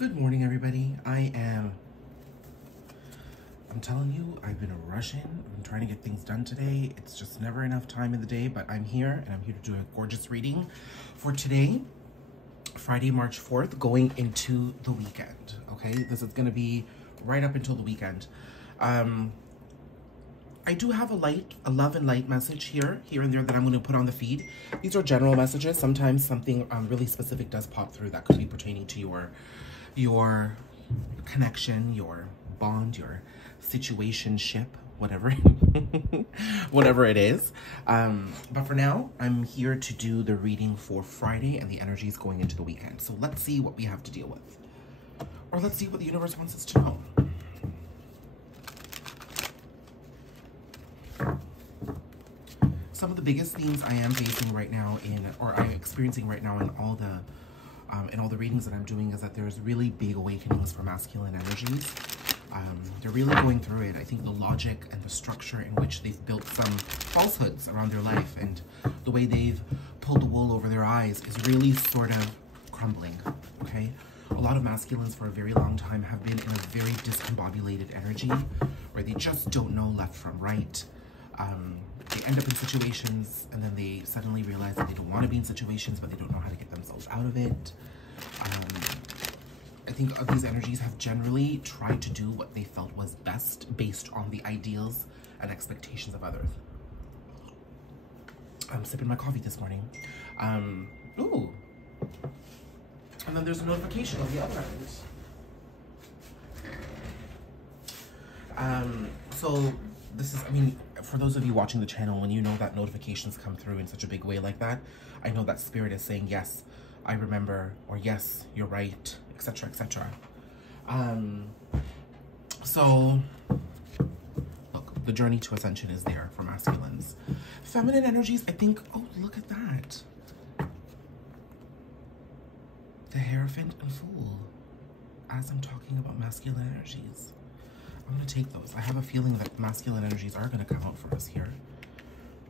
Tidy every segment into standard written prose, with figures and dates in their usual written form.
Good morning, everybody. I'm telling you, I've been rushing. I'm trying to get things done today. It's just never enough time in the day, but I'm here, and I'm here to do a gorgeous reading for today, Friday, March 4th, going into the weekend, okay? This is going to be right up until the weekend. I do have a love and light message here and there that I'm going to put on the feed. These are general messages. Sometimes something really specific does pop through that could be pertaining to your connection, your bond, your situationship, whatever, whatever it is. But for now, I'm here to do the reading for Friday and the energies going into the weekend. So let's see what we have to deal with. Or let's see what the universe wants us to know. Some of the biggest themes I am facing right now I'm experiencing right now in all the readings that I'm doing is that there's really big awakenings for masculine energies. They're really going through it. I think the logic and the structure in which they've built some falsehoods around their life and the way they've pulled the wool over their eyes is really sort of crumbling, okay? A lot of masculines for a very long time have been in a very discombobulated energy where they just don't know left from right. They end up in situations and then they suddenly realize that they don't want to be in situations, but they don't know how to get themselves out of it. I think these energies have generally tried to do what they felt was best based on the ideals and expectations of others. I'm sipping my coffee this morning. Ooh. And then there's a notification on the other end. So this is, I mean, for those of you watching the channel, when you know that notifications come through in such a big way like that, I know that spirit is saying, yes, I remember, or yes, you're right, etc., etc. So, look, the journey to ascension is there for masculines. Feminine energies, I think, oh, look at that. The Hierophant and Fool, as I'm talking about masculine energies. I'm going to take those. I have a feeling that masculine energies are going to come out for us here.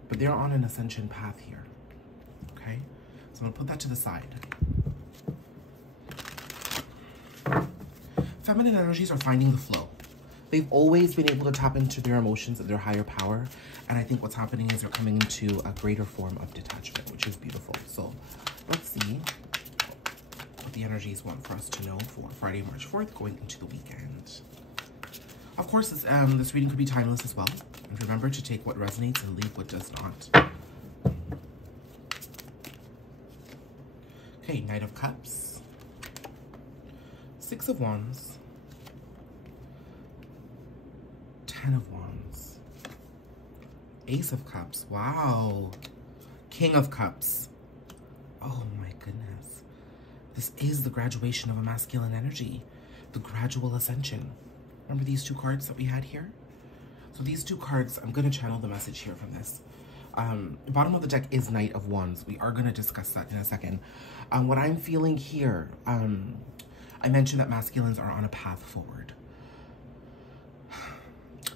But they're on an ascension path here. Okay? So I'm going to put that to the side. Feminine energies are finding the flow. They've always been able to tap into their emotions and their higher power. And I think what's happening is they're coming into a greater form of detachment, which is beautiful. So let's see what the energies want for us to know for Friday, March 4th, going into the weekend. Of course, this reading could be timeless as well. And remember to take what resonates and leave what does not. Okay, Knight of Cups. Six of Wands. 10 of Wands. Ace of Cups. Wow. King of Cups. Oh my goodness. This is the graduation of a masculine energy. The gradual ascension. Remember these two cards that we had here? So these two cards, I'm going to channel the message here from this. The bottom of the deck is Knight of Wands. We are going to discuss that in a second. What I'm feeling here, I mentioned that masculines are on a path forward.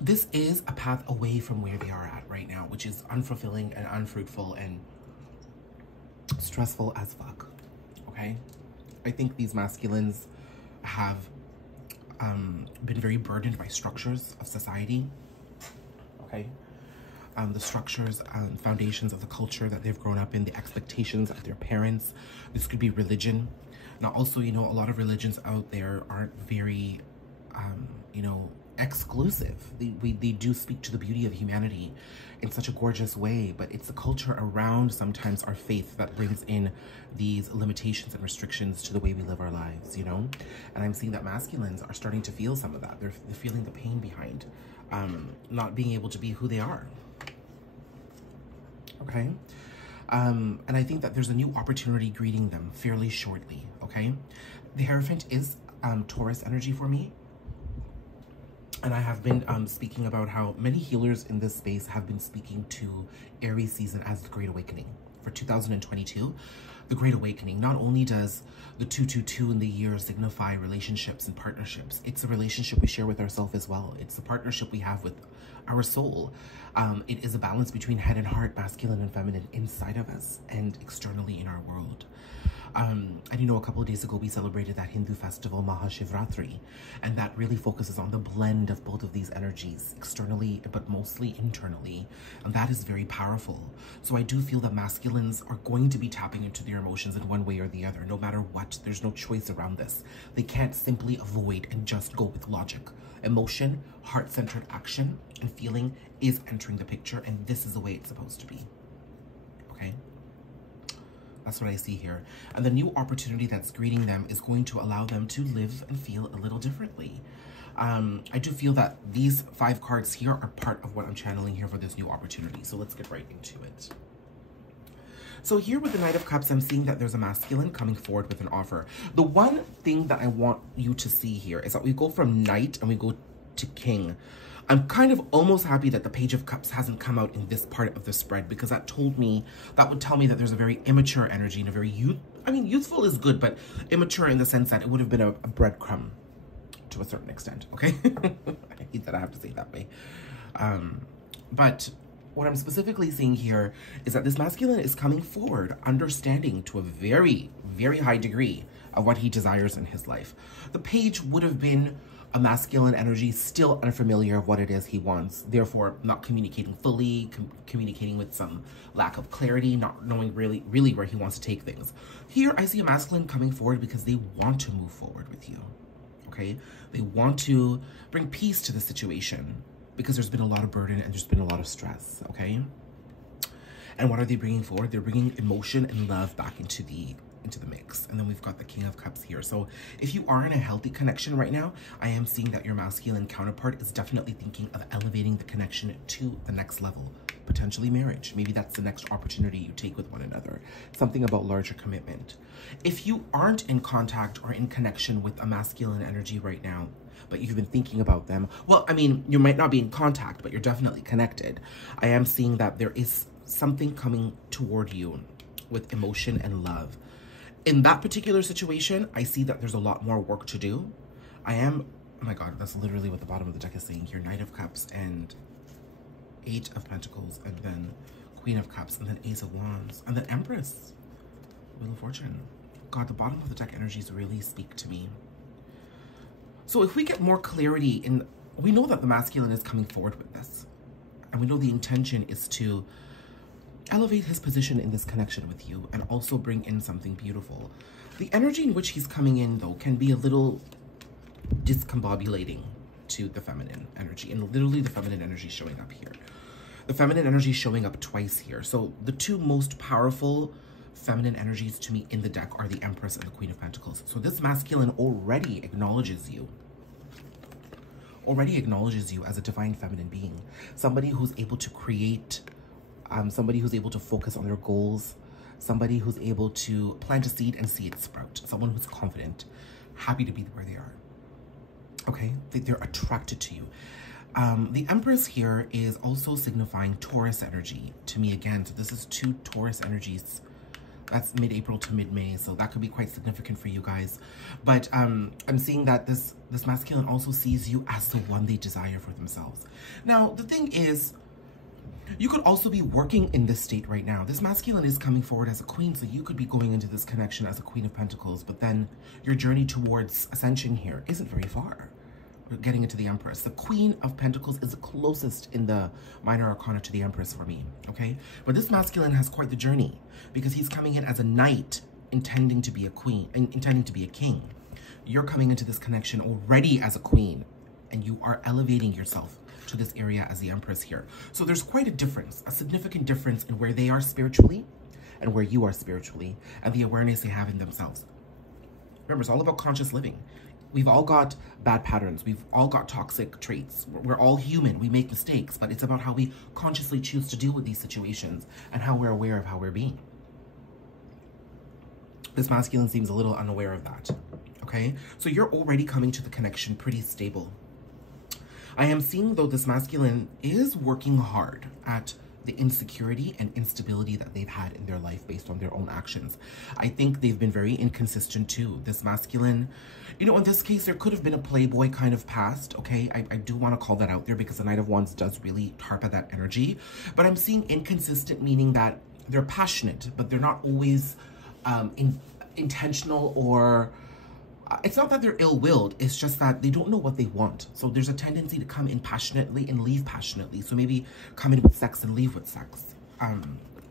This is a path away from where they are at right now, which is unfulfilling and unfruitful and stressful as fuck. Okay? I think these masculines have been very burdened by structures of society, okay? The structures and foundations of the culture that they've grown up in, the expectations of their parents. This could be religion. Now, also, you know, a lot of religions out there aren't very, you know, exclusive. They do speak to the beauty of humanity in such a gorgeous way, but it's the culture around sometimes our faith that brings in these limitations and restrictions to the way we live our lives, you know? And I'm seeing that masculines are starting to feel some of that. They're feeling the pain behind not being able to be who they are, okay? And I think that there's a new opportunity greeting them fairly shortly, okay? The Hierophant is Taurus energy for me. And I have been speaking about how many healers in this space have been speaking to Aries season as the Great Awakening. For 2022, the Great Awakening, not only does the 222 in the year signify relationships and partnerships, it's a relationship we share with ourselves as well. It's a partnership we have with our soul. It is a balance between head and heart, masculine and feminine, inside of us and externally in our world. And you know, a couple of days ago, we celebrated that Hindu festival, Mahashivratri, and that really focuses on the blend of both of these energies, externally, but mostly internally. And that is very powerful. So I do feel that masculines are going to be tapping into their emotions in one way or the other, no matter what. There's no choice around this. They can't simply avoid and just go with logic. Emotion, heart-centered action, and feeling is entering the picture, and this is the way it's supposed to be. Okay? That's what I see here. And the new opportunity that's greeting them is going to allow them to live and feel a little differently. I do feel that these 5 cards here are part of what I'm channeling here for this new opportunity. So let's get right into it. So here with the Knight of Cups, I'm seeing that there's a masculine coming forward with an offer. The one thing that I want you to see here is that we go from Knight and we go to King. I'm kind of almost happy that the Page of Cups hasn't come out in this part of the spread, because that would tell me that there's a very immature energy and a very youthful is good, but immature in the sense that it would have been a breadcrumb to a certain extent, okay? I hate that I have to say it that way. But what I'm specifically seeing here is that this masculine is coming forward, understanding to a very, very high degree of what he desires in his life. The Page would have been a masculine energy, still unfamiliar of what it is he wants, therefore not communicating fully, communicating with some lack of clarity, not knowing really where he wants to take things. Here, I see a masculine coming forward because they want to move forward with you, okay? They want to bring peace to the situation because there's been a lot of burden and there's been a lot of stress, okay? And what are they bringing forward? They're bringing emotion and love back into the mix. And then we've got the King of Cups here. So if you are in a healthy connection right now, I am seeing that your masculine counterpart is definitely thinking of elevating the connection to the next level, potentially marriage. Maybe that's the next opportunity you take with one another. Something about larger commitment. If you aren't in contact or in connection with a masculine energy right now, but you've been thinking about them, well, I mean, you might not be in contact, but you're definitely connected. I am seeing that there is something coming toward you with emotion and love. In that particular situation, I see that there's a lot more work to do. Oh my God, that's literally what the bottom of the deck is saying here. Knight of Cups and 8 of Pentacles, and then Queen of Cups, and then Ace of Wands, and then Empress, Wheel of Fortune. God, the bottom of the deck energies really speak to me. So if we get more clarity we know that the masculine is coming forward with this, and we know the intention is to elevate his position in this connection with you and also bring in something beautiful. The energy in which he's coming in, though, can be a little discombobulating to the feminine energy, and literally the feminine energy showing up here. The feminine energy is showing up twice here. So the 2 most powerful feminine energies to me in the deck are the Empress and the Queen of Pentacles. So this masculine already acknowledges you as a divine feminine being, somebody who's able to create, somebody who's able to focus on their goals, somebody who's able to plant a seed and see it sprout, someone who's confident, happy to be where they are, okay? They're attracted to you. The Empress here is also signifying Taurus energy to me again. So this is 2 Taurus energies. That's mid-April to mid-May, so that could be quite significant for you guys. But I'm seeing that this masculine also sees you as the one they desire for themselves. Now, the thing is, you could also be working in this state right now. This masculine is coming forward as a queen, so you could be going into this connection as a Queen of Pentacles, but then your journey towards ascension here isn't very far. We're getting into the Empress. The Queen of Pentacles is the closest in the minor arcana to the Empress for me, okay? But this masculine has quite the journey because he's coming in as a knight intending to be a queen, intending to be a king. You're coming into this connection already as a queen, and you are elevating yourself to this area as the Empress here. So there's quite a difference, a significant difference in where they are spiritually and where you are spiritually, and the awareness they have in themselves. Remember, it's all about conscious living. We've all got bad patterns. We've all got toxic traits. We're all human. We make mistakes, but it's about how we consciously choose to deal with these situations and how we're aware of how we're being. This masculine seems a little unaware of that, okay? So you're already coming to the connection pretty stable. I am seeing, though, this masculine is working hard at the insecurity and instability that they've had in their life based on their own actions. I think they've been very inconsistent too. This masculine, you know, in this case, there could have been a playboy kind of past, okay? I do want to call that out there because the Knight of Wands does really harp at that energy. But I'm seeing inconsistent, meaning that they're passionate, but they're not always intentional, or it's not that they're ill-willed, it's just that they don't know what they want. So there's a tendency to come in passionately and leave passionately. So maybe come in with sex and leave with sex,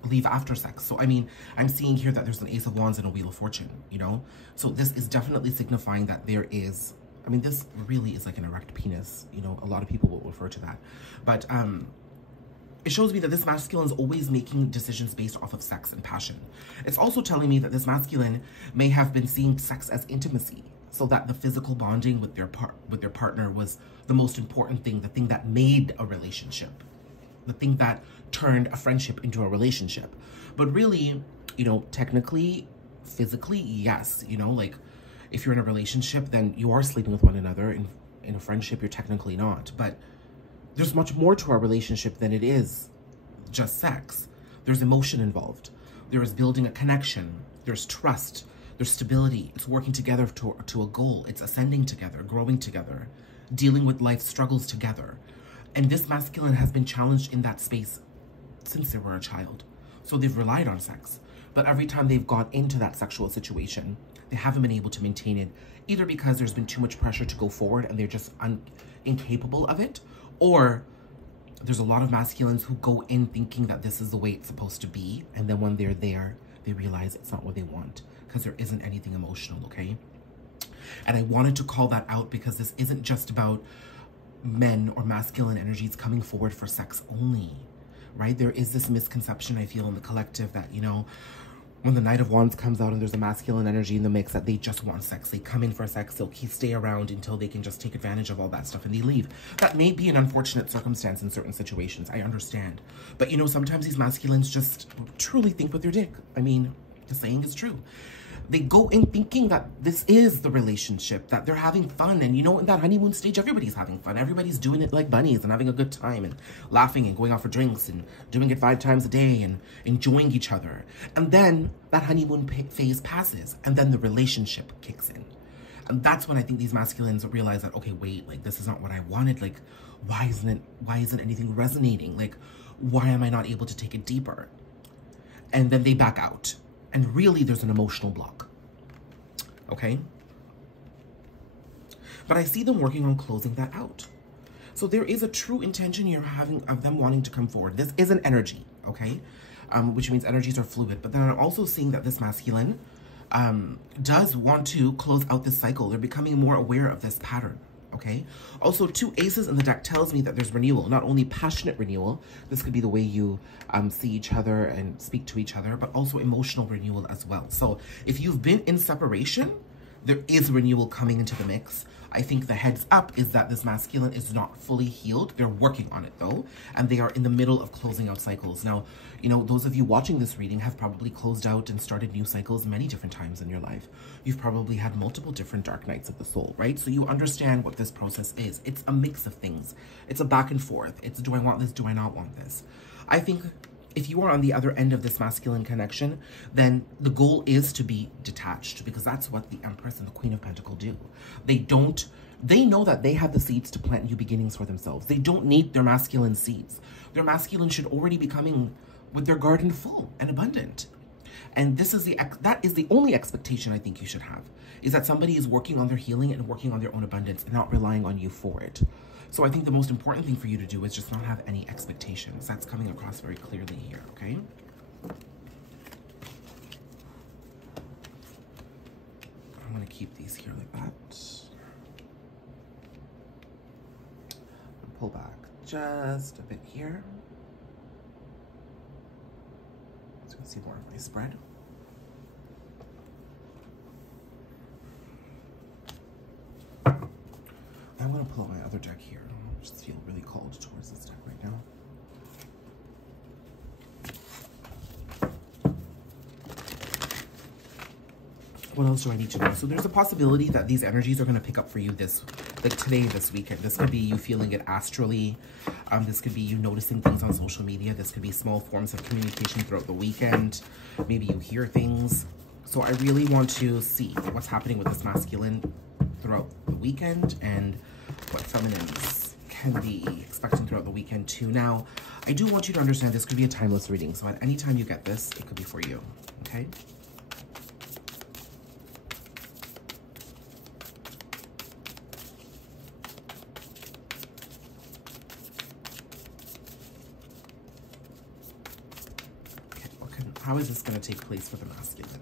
leave after sex. So I mean, I'm seeing here that there's an Ace of Wands and a Wheel of Fortune, you know? So this is definitely signifying that there is, I mean, this really is like an erect penis, you know? A lot of people will refer to that. But it shows me that this masculine is always making decisions based off of sex and passion. It's also telling me that this masculine may have been seeing sex as intimacy, so that the physical bonding with their partner was the most important thing, the thing that made a relationship, the thing that turned a friendship into a relationship. But really, you know, technically, physically, yes, you know, like if you're in a relationship, then you are sleeping with one another. In a friendship, you're technically not. But there's much more to our relationship than it is just sex. There's emotion involved. There is building a connection. There's trust. There's stability. It's working together to a goal. It's ascending together, growing together, dealing with life's struggles together. And this masculine has been challenged in that space since they were a child. So they've relied on sex. But every time they've got into that sexual situation, they haven't been able to maintain it, either because there's been too much pressure to go forward and they're just incapable of it, or there's a lot of masculines who go in thinking that this is the way it's supposed to be, and then when they're there, they realize it's not what they want, because there isn't anything emotional, okay? And I wanted to call that out because this isn't just about men or masculine energies coming forward for sex only, right? There is this misconception, I feel, in the collective that, you know, when the Knight of Wands comes out and there's a masculine energy in the mix, that they just want sex. They come in for sex, they'll stay around until they can just take advantage of all that stuff and they leave. That may be an unfortunate circumstance in certain situations, I understand. But you know, sometimes these masculines just truly think with their dick. I mean, the saying is true. They go in thinking that this is the relationship, that they're having fun. And you know, in that honeymoon stage, everybody's having fun. Everybody's doing it like bunnies and having a good time and laughing and going out for drinks and doing it 5 times a day and enjoying each other. And then that honeymoon phase passes and then the relationship kicks in. And that's when I think these masculines realize that, okay, wait, like this is not what I wanted. Like, why isn't anything resonating? Like, why am I not able to take it deeper? And then they back out. And really, there's an emotional block, okay? But I see them working on closing that out. So there is a true intention you're having of them wanting to come forward. This is an energy, okay? Which means energies are fluid. But then I'm also seeing that this masculine does want to close out this cycle. They're becoming more aware of this pattern, okay? Also, 2 aces in the deck tells me that there's renewal, not only passionate renewal. This could be the way you see each other and speak to each other, but also emotional renewal as well. So if you've been in separation, there is renewal coming into the mix. I think the heads up is that this masculine is not fully healed. They're working on it though, and they are in the middle of closing out cycles. Now, you know, those of you watching this reading have probably closed out and started new cycles many different times in your life. You've probably had multiple different dark nights of the soul, right? So you understand what this process is. It's a mix of things. It's a back and forth. It's, do I want this? Do I not want this? I think if you are on the other end of this masculine connection, then the goal is to be detached, because that's what the Empress and the Queen of Pentacles do. They know that they have the seeds to plant new beginnings for themselves. They don't need their masculine seeds. Their masculine should already be coming with their garden full and abundant. And that is the only expectation I think you should have, is that somebody is working on their healing and working on their own abundance and not relying on you for it. So I think the most important thing for you to do is just not have any expectations. That's coming across very clearly here, okay? I'm going to keep these here like that. Pull back just a bit here, so you can see more of my spread. I'm going to pull out my other deck here. I just feel really called towards this deck right now. What else do I need to know? So there's a possibility that these energies are going to pick up for you today, this weekend. This could be you feeling it astrally. This could be you noticing things on social media. This could be small forms of communication throughout the weekend. Maybe you hear things. So I really want to see what's happening with this masculine throughout the weekend and what feminines can be expecting throughout the weekend too. Now, I do want you to understand this could be a timeless reading. So at any time you get this, it could be for you, okay? How is this going to take place for the masculine?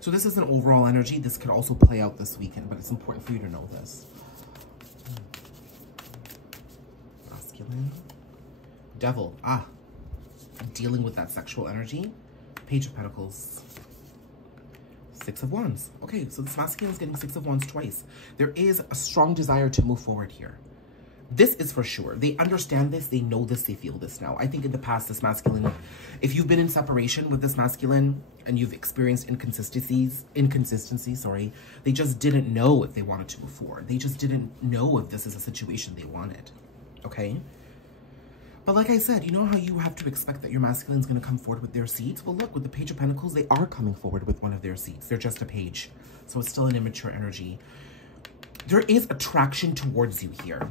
So this is an overall energy. This could also play out this weekend, but it's important for you to know this. Masculine. Devil. Ah. Dealing with that sexual energy. Page of Pentacles. Six of Wands. Okay, so this masculine is getting Six of Wands twice. There is a strong desire to move forward here. This is for sure. They understand this. They know this. They feel this now. I think in the past, this masculine, if you've been in separation with this masculine and you've experienced inconsistency, they just didn't know if they wanted to move forward. They just didn't know if this is a situation they wanted. Okay? But like I said, you know how you have to expect that your masculine is going to come forward with their seeds? Well, look, with the Page of Pentacles, they are coming forward with one of their seeds. They're just a page. So it's still an immature energy. There is attraction towards you here.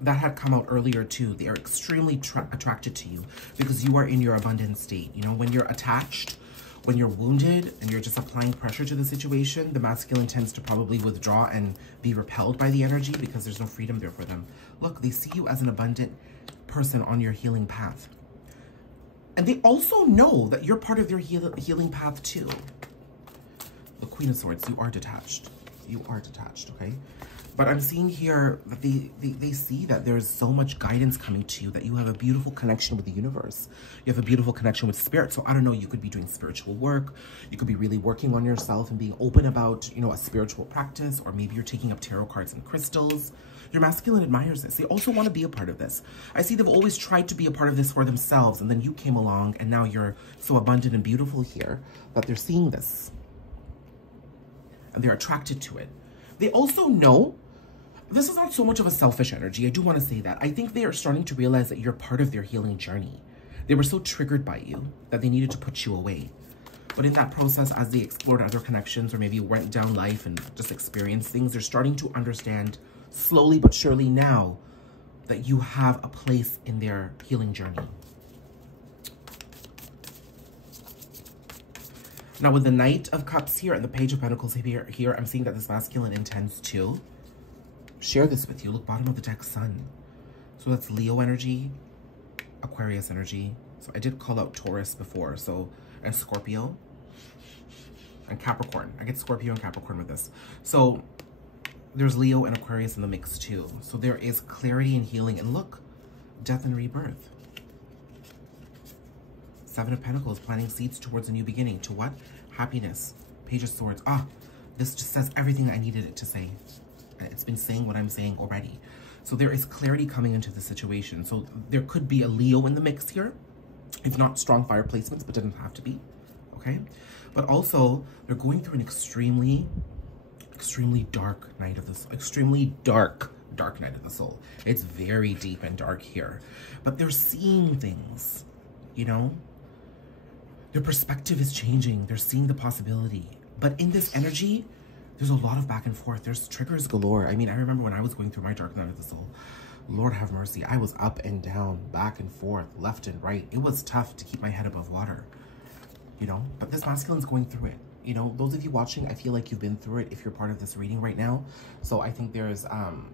That had come out earlier too. They are extremely attracted to you because you are in your abundant state. You know, when you're attached, when you're wounded and you're just applying pressure to the situation, the masculine tends to probably withdraw and be repelled by the energy because there's no freedom there for them. Look, they see you as an abundant person on your healing path. And they also know that you're part of their healing path too. The Queen of Swords, you are detached. You are detached, okay? But I'm seeing here that they see that there's so much guidance coming to you, that you have a beautiful connection with the universe. You have a beautiful connection with spirit. So I don't know, you could be doing spiritual work. You could be really working on yourself and being open about, you know, a spiritual practice, or maybe you're taking up tarot cards and crystals. Your masculine admires this. They also want to be a part of this. I see they've always tried to be a part of this for themselves, and then you came along and now you're so abundant and beautiful here that they're seeing this. And they're attracted to it. They also know this is not so much of a selfish energy. I do want to say that. I think they are starting to realize that you're part of their healing journey. They were so triggered by you that they needed to put you away. But in that process, as they explored other connections or maybe went down life and just experienced things, they're starting to understand slowly but surely now that you have a place in their healing journey. Now with the Knight of Cups here and the Page of Pentacles here, I'm seeing that this masculine intends to share this with you. Look, bottom of the deck, Sun. So that's Leo energy, Aquarius energy. So I did call out Taurus before, so, and Scorpio, and Capricorn. I get Scorpio and Capricorn with this. So there's Leo and Aquarius in the mix too. So there is clarity and healing. And look, death and rebirth. Seven of Pentacles, planting seeds towards a new beginning. To what? Happiness. Page of Swords. Ah, this just says everything I needed it to say. It's been saying what I'm saying already. So there is clarity coming into the situation. So there could be a Leo in the mix here, if not strong fire placements, but doesn't have to be, okay? But also, they're going through an extremely dark night of this, extremely dark night of the soul. It's very deep and dark here. But they're seeing things, you know? Their perspective is changing. They're seeing the possibility. But in this energy, there's a lot of back and forth. There's triggers galore. I mean, I remember when I was going through my dark night of the soul, Lord have mercy, I was up and down, back and forth, left and right. It was tough to keep my head above water, you know? But this masculine's going through it. You know, those of you watching, I feel like you've been through it if you're part of this reading right now. So I think there's,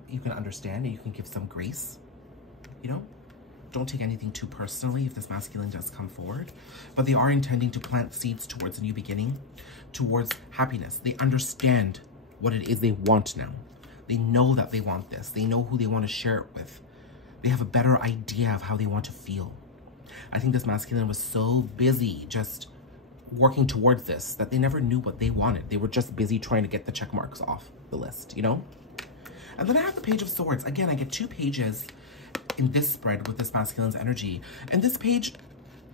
you can understand and you can give some grace, you know? Don't take anything too personally if this masculine does come forward. But they are intending to plant seeds towards a new beginning, towards happiness. They understand what it is they want now. They know that they want this. They know who they want to share it with. They have a better idea of how they want to feel. I think this masculine was so busy just working towards this that they never knew what they wanted. They were just busy trying to get the check marks off the list, you know? And then I have the Page of Swords. Again, I get two pages in this spread with this masculine's energy. And this page,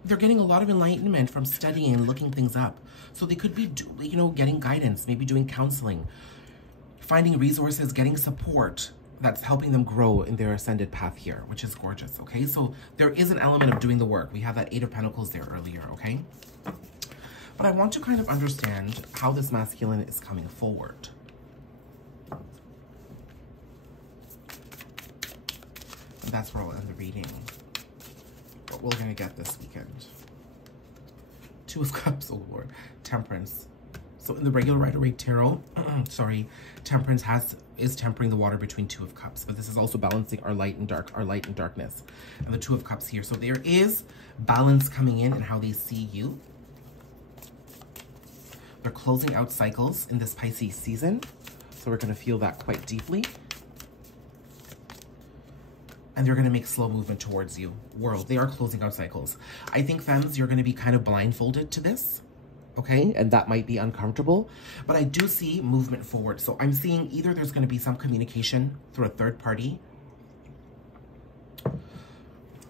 they're getting a lot of enlightenment from studying and looking things up. So they could be, you know, getting guidance, maybe doing counseling, finding resources, getting support that's helping them grow in their ascended path here, which is gorgeous, okay? So there is an element of doing the work. We have that Eight of Pentacles there earlier, okay? But I want to kind of understand how this masculine is coming forward. And that's where I'll end the reading. What we're going to get this weekend. Two of Cups, oh Lord. Temperance. So in the regular Rider-Waite Tarot, sorry, Temperance is tempering the water between Two of Cups, but this is also balancing our light and darkness, and the Two of Cups here. So there is balance coming in how they see you. They're closing out cycles in this Pisces season, so we're going to feel that quite deeply. And they're going to make slow movement towards you. World, they are closing out cycles. I think, femmes, you're going to be kind of blindfolded to this. Okay, and that might be uncomfortable, but I do see movement forward. So I'm seeing either there's going to be some communication through a third party.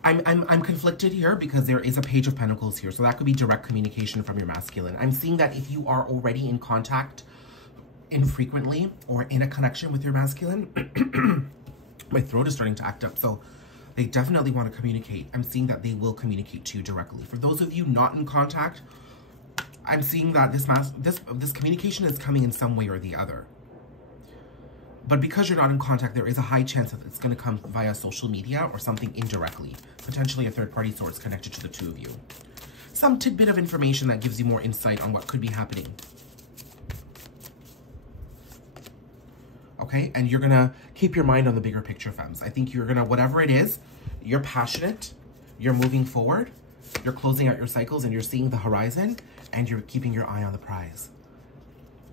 I'm conflicted here because there is a Page of Pentacles here, so that could be direct communication from your masculine. I'm seeing that if you are already in contact infrequently or in a connection with your masculine, my throat is starting to act up, so they definitely want to communicate. I'm seeing that they will communicate to you directly. For those of you not in contact, I'm seeing that this communication is coming in some way or the other. But because you're not in contact, there is a high chance that it's going to come via social media or something indirectly. Potentially a third-party source connected to the two of you. Some tidbit of information that gives you more insight on what could be happening. Okay? And you're going to keep your mind on the bigger picture, femmes. I think you're going to, whatever it is, you're passionate, you're moving forward, you're closing out your cycles, and you're seeing the horizon, and you're keeping your eye on the prize.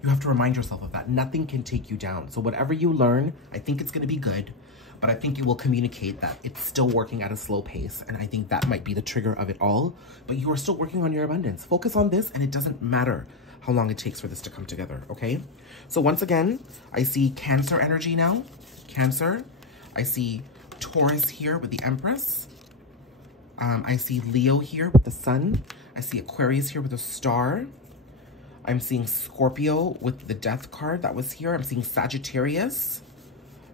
You have to remind yourself of that. Nothing can take you down. So whatever you learn, I think it's going to be good, but I think it will communicate that it's still working at a slow pace. And I think that might be the trigger of it all, but you are still working on your abundance. Focus on this, and it doesn't matter how long it takes for this to come together, okay? So once again, I see Cancer energy now. Cancer. I see Taurus here with the Empress. I see Leo here with the Sun. I see Aquarius here with a star. I'm seeing Scorpio with the Death card that was here. I'm seeing Sagittarius.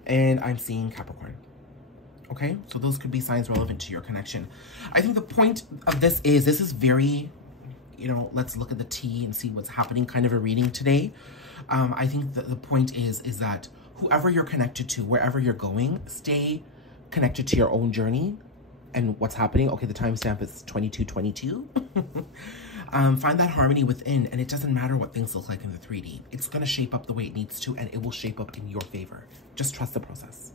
And I'm seeing Capricorn. Okay? So those could be signs relevant to your connection. I think the point of this is very, you know, let's look at the tea and see what's happening kind of a reading today. I think the point is that whoever you're connected to, wherever you're going, stay connected to your own journey and what's happening. Okay, the timestamp is 2222. Find that harmony within, and it doesn't matter what things look like in the 3D. It's going to shape up the way it needs to, and it will shape up in your favor. Just trust the process.